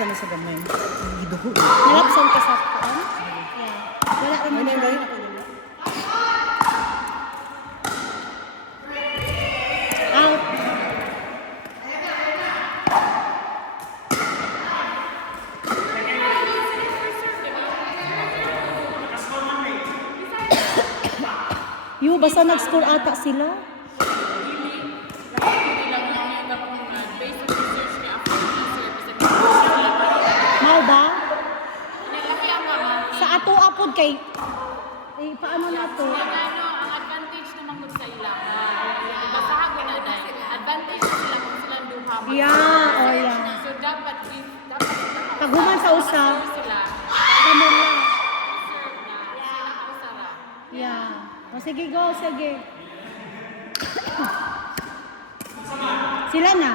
sana sa gamay. Giduho. Nalapsan ka sa paan? Yeah. Wala naman Ano yung siya. galing ako? Out. Yo, basta nag-score ata sila. Mau ba? Sa ato apod kay paano na to? Ang advantage naman ko sa ilang. Basahag na dahil. Advantage na sila kung silang duha. Yeah, oh yeah. So dapat Paghuman sa usa, sila. kamo lang. Serve na. Sila kausara. Yeah. O sige, go, sige. Sila na.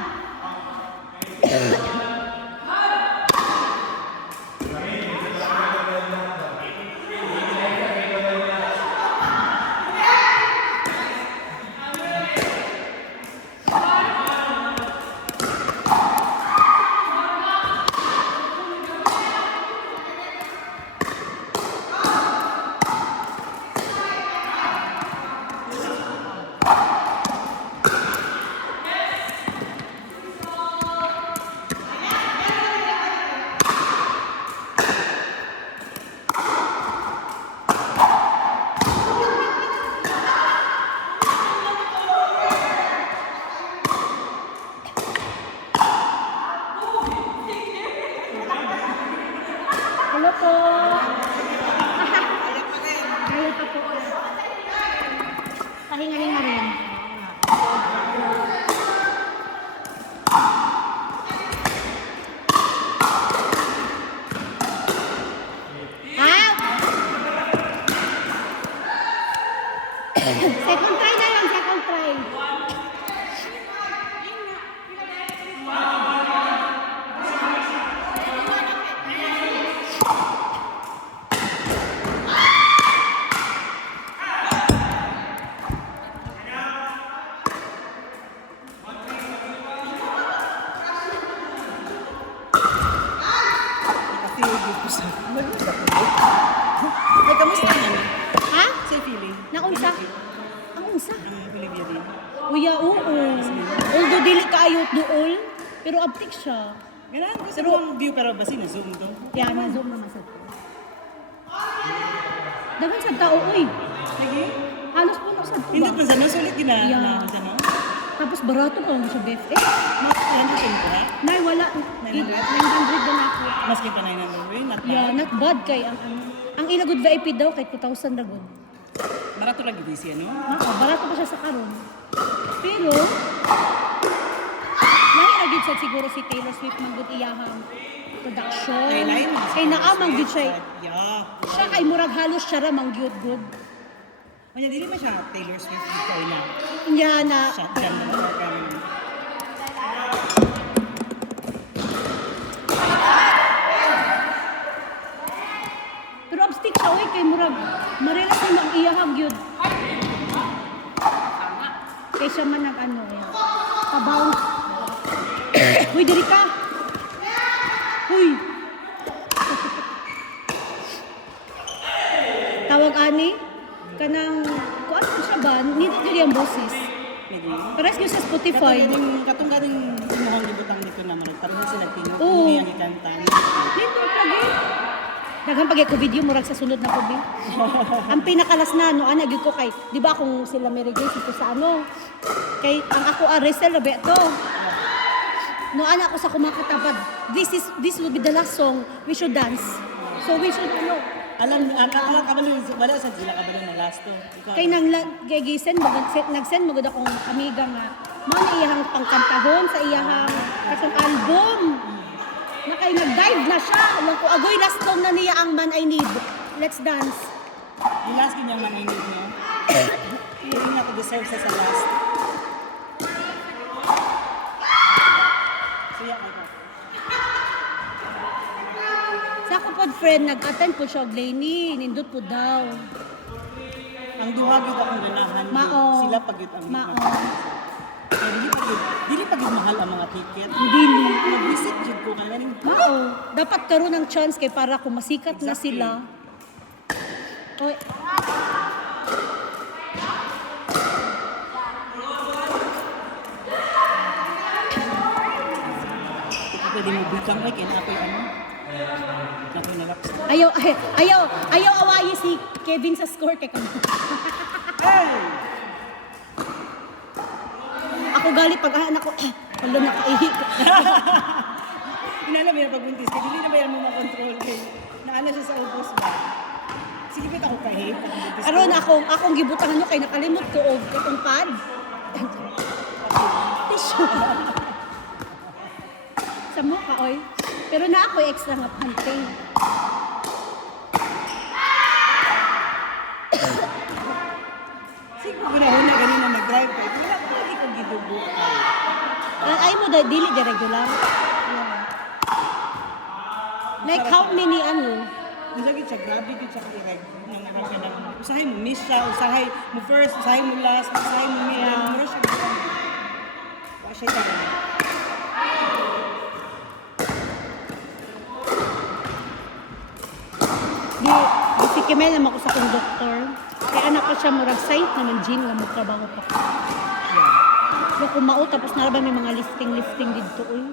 Hello po. Kaya pa po. Pahinga-hinga rin. Second try na lang, second try. Kasi dito sa... Ay, kamusta naman? Ha? Si feeling? Naunsa? Ang unsa? Ang Olivia din. Uya, oo. Although dili kaayot dool, pero abtik siya. Ganaan ko sa buong view pero basi na zoom to. Yan, na-zoom naman sa to. Dagan sa tao, uy. Lagi? Halos puno sa to Hindi ba? pa sa no, sulit gina. Yeah. Na, sa no? Tapos barato pa lang sa BF. Yan ko siyempre. Nay, wala. 900 na ako. Maski pa na yun not bad. Yeah, not bad kay ang ilagod VIP daw kay 2,000 ragod. Barato lang gid siya, no? Barato pa siya sa karon. Pero lahi na gid siya siguro si Taylor Swift man gud iyahang production. Ay, lain mo. Kay naamang gid siya. Yeah. Siya kay murag halos siya ra mang gyud good. Kanya dili ba siya Taylor Swift dito na? Inya na Shotgun na lang kami. pero abstik siya oy kay murag marelas ni mang iyahang gyud. Kay siya man nag ano eh. Pa-bounce. Huy, diri ka. Huy. Tawag ani kanang kuan siya ba? Nindot gyud ang boses. Pwede. Pares gyud sa Spotify. Katong ganing imuhang gibutang dito na marag parang sila tinong Oo. ang ikantang. Nindot lagi. Daghang pag ko video murag sa sunod na kubi. Ang pinakalas na ano ana gyud ko kay di ba kung sila Mary Grace ito sa ano kay ang ako Arisel Roberto. No ana ko sa kumakatapad. This will be the last song we should dance. So we should ano Alam kabalo wala sa sila kabalo na last to. Ikaw. kay nang gigisen nag-send magud akong amiga nga mo na iyahang pangkantahon sa iyahang kasong album. Na kay nag-dive na siya. Alam ko agoy last song na niya ang Man I Need. Let's dance. Yung last kanyang manginid niya. Hindi na to deserve sa last. Suya ka. Sa ako pod friend, nag-attend po siya og Lenny, nindot po daw. Ang duha gyud akong ganahan. Mao. Sila pag gyud ang Mao. Dili pa gid mahal ang mga ticket. Dili. Mag-visit jud ko kaning Mao, dapat karon ng chance kay para kung masikat na Exactly. sila. Oy, pwede mo butang kay kaya ako'y ano. Ako'y nalaps. ayaw awayi si Kevin sa score kay kamo. Hey! Ako gali pag anak ko, wala na kaihi. Inala mo yung pagbuntis kay dili na ba yan mo makontrol kay naana siya sa ubos ba? Sige bit ako kahit pagbuntis. Aron akong gibutahan nyo kay nakalimot ko og itong pad. Tissue. Sa mukha, oy. Pero na ako extra nga panteng. Sige ko na huna ganina nag-drive kay wala ko lagi ko gidugo. Ay mo da dili di regular. Like how many ano? Ang lagi siya grabe gid siya kay reg nang nakaka na. Usahay mo miss siya, usahay mo first, usahay mo last, usahay mo middle, mura siya. Wa siya talaga. Di si Kemel naman ko sa kong doktor. Kaya anak ko siya murag site naman gym nga mo trabaho pa. Kaya kung mao tapos naraban may mga lifting dito oy.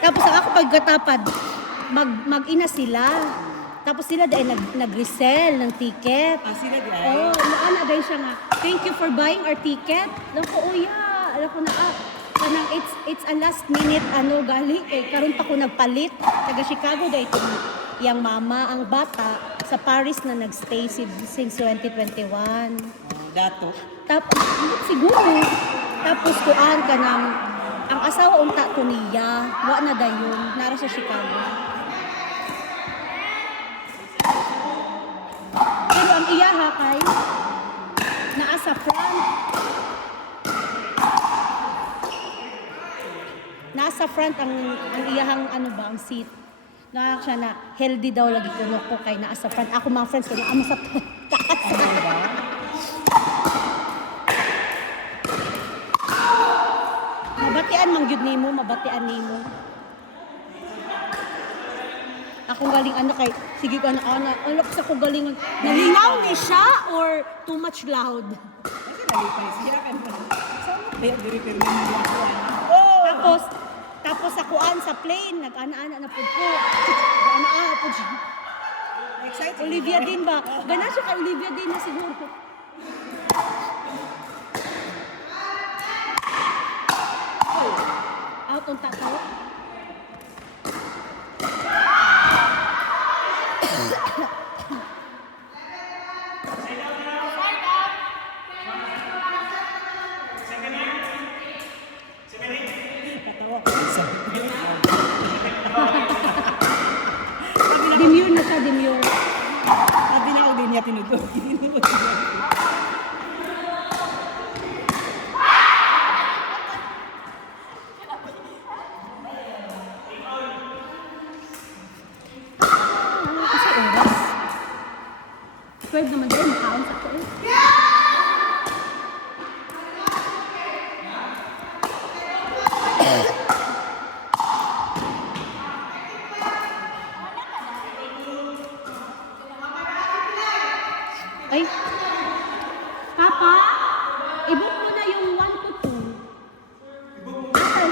Tapos ang ako pagkatapad, mag-ina sila. Tapos sila dahil nag-resell ng ticket. Ah, sila di ay. Oh, naana dahil siya nga, thank you for buying our ticket. Alam ko, oh yeah, alam ko na, kanang it's a last minute, gali, karon pa ko nagpalit. Taga Chicago dahil itong yang mama, ang bata, sa Paris na nagstay since 2021. Dato. Tapos, siguro, tapos kuan ka ng, ang asawa unta ko niya, wa na dayon, nara sa Chicago. Pero ang iyaha kay, naa sa front. Nasa front ang iyahang ano ba, ang seat. Nga siya na healthy daw lagi ko ko kay naa sa front. Ako mga friends ko na amo sa taas. Mabatian mang gyud nimo, mabatian nimo. Ako galing ano kay sige ko ana sa ko galing nalingaw ni siya or too much loud. Kasi nalipay sila kan. Saan mo kaya diri pero Oh! Tapos sa kuan sa plane nag-ana-ana na pud ko. Ana-ana pud siya. Excited. Olivia din ba? Gana siya kay Olivia din na siguro. Out on tato. Katawa ko sa. Demure na siya, demure. Sabi na ako din niya tinudog. Kasi oras. Pwede naman din, makaon sa ko eh. Ay, Papa, i-book mo na yung 1 to 2. Ate.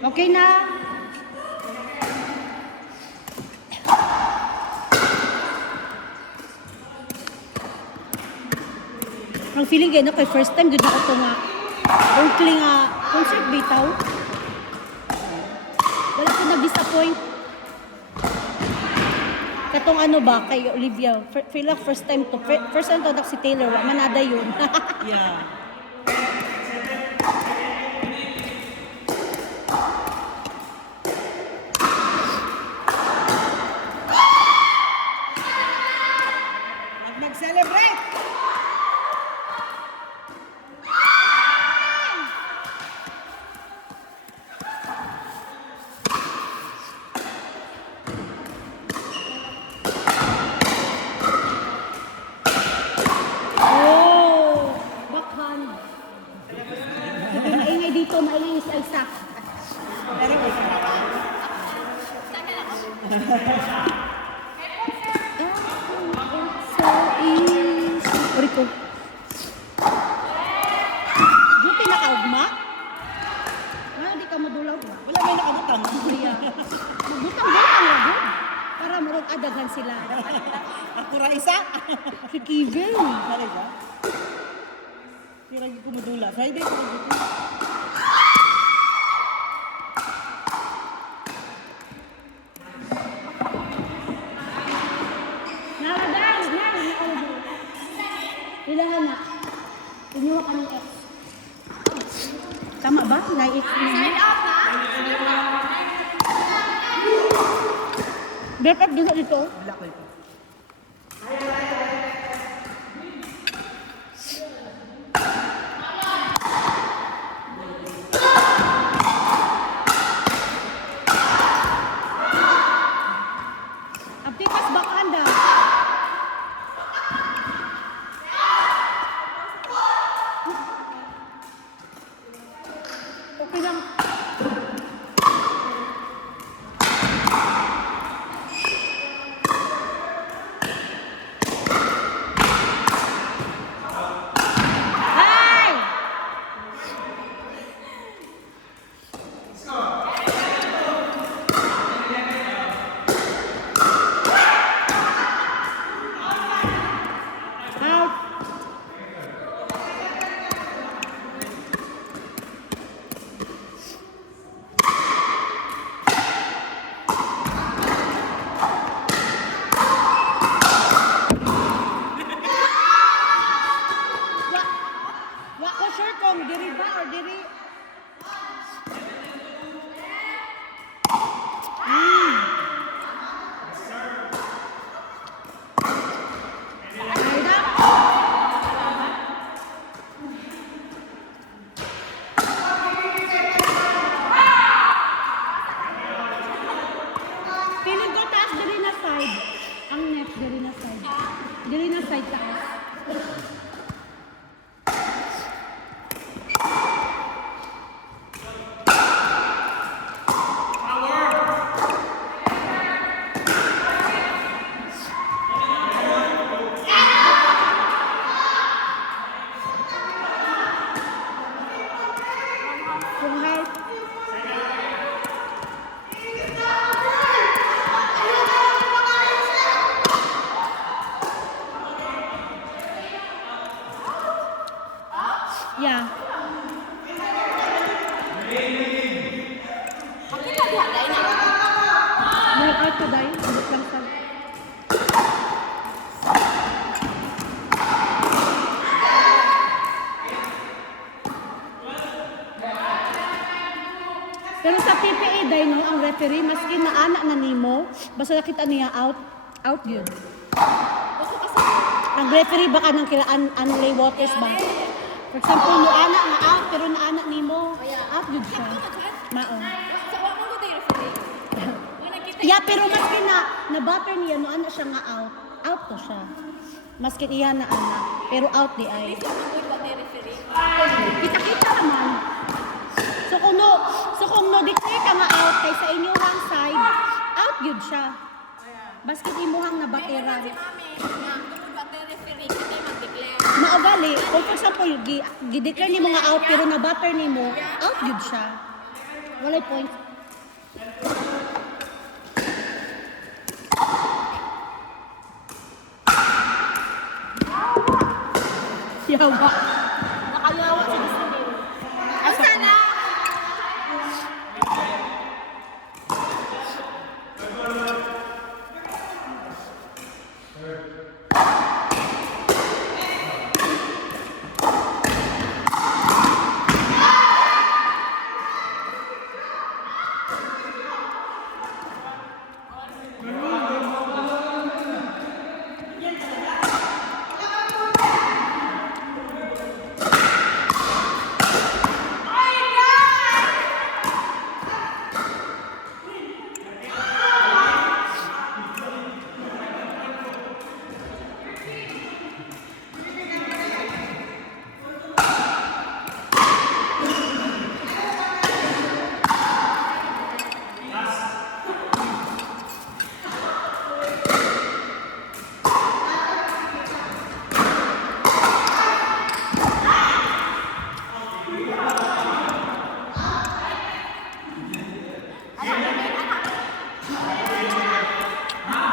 Okay na. feeling gaya na kay first time gud ako nga unkling nga concert bitaw. Wala ko nag-disappoint. Katong ano ba kay Olivia, feel like first time to si Taylor, wa manada yun. Yeah. Mag-celebrate! Oh, backhand. Maingay dito, maingay isa-isa. Pero may So easy. Rico. Buti nakaugma? Ano di ka madulaw? wala may nakabutang. Kuya. Magbutang-butang lagi. Para marong adaghan sila. Ako ra isa. Si Kevin. Pare ba? Tiragi ko madula. Friday ko dito. Naraday! Ilangan na. Inuwa ka ng X. Tama ba? Na-X na. Sign up na? Dapat dito dito. Wala ko ito. Abtikas bakanda. Okay lang. Hey! Out. Wa ko sure kung diri ba or diri. Ay na. Feeling ko taas diri na side. Ang net diri na side. Diri na side taas. Kung height. Yeah. Bakit naghaday na? May art ka dahil. Abot lang sa... Pero sa PPA dahil no, ang referee, maski naanak na nimo, basta nakita niya out yun. Gusto kasi Ang referee baka nang kila Anlay Waters ba? For example, no anak na out, pero naanak nimo, out yun siya. Mao. sa wa mo ko tayo referee. Wala kita. Yeah, pero maski na butter niya, no anak siya nga out to siya. Maski iya na anak, pero out di ay. Gusto mo ko tayo referee. Kita-kita naman. So kung no declare ka nga out kay sa inyong side, out yun siya. Basket imuhang Kaya nabateran. si mami, nga, tungkol ba tayo referee, kita mag-declare. Maugali, kung for example, gi-declare nimo nga out pero na-butter nimo, out yun siya. Walay point. Yawa.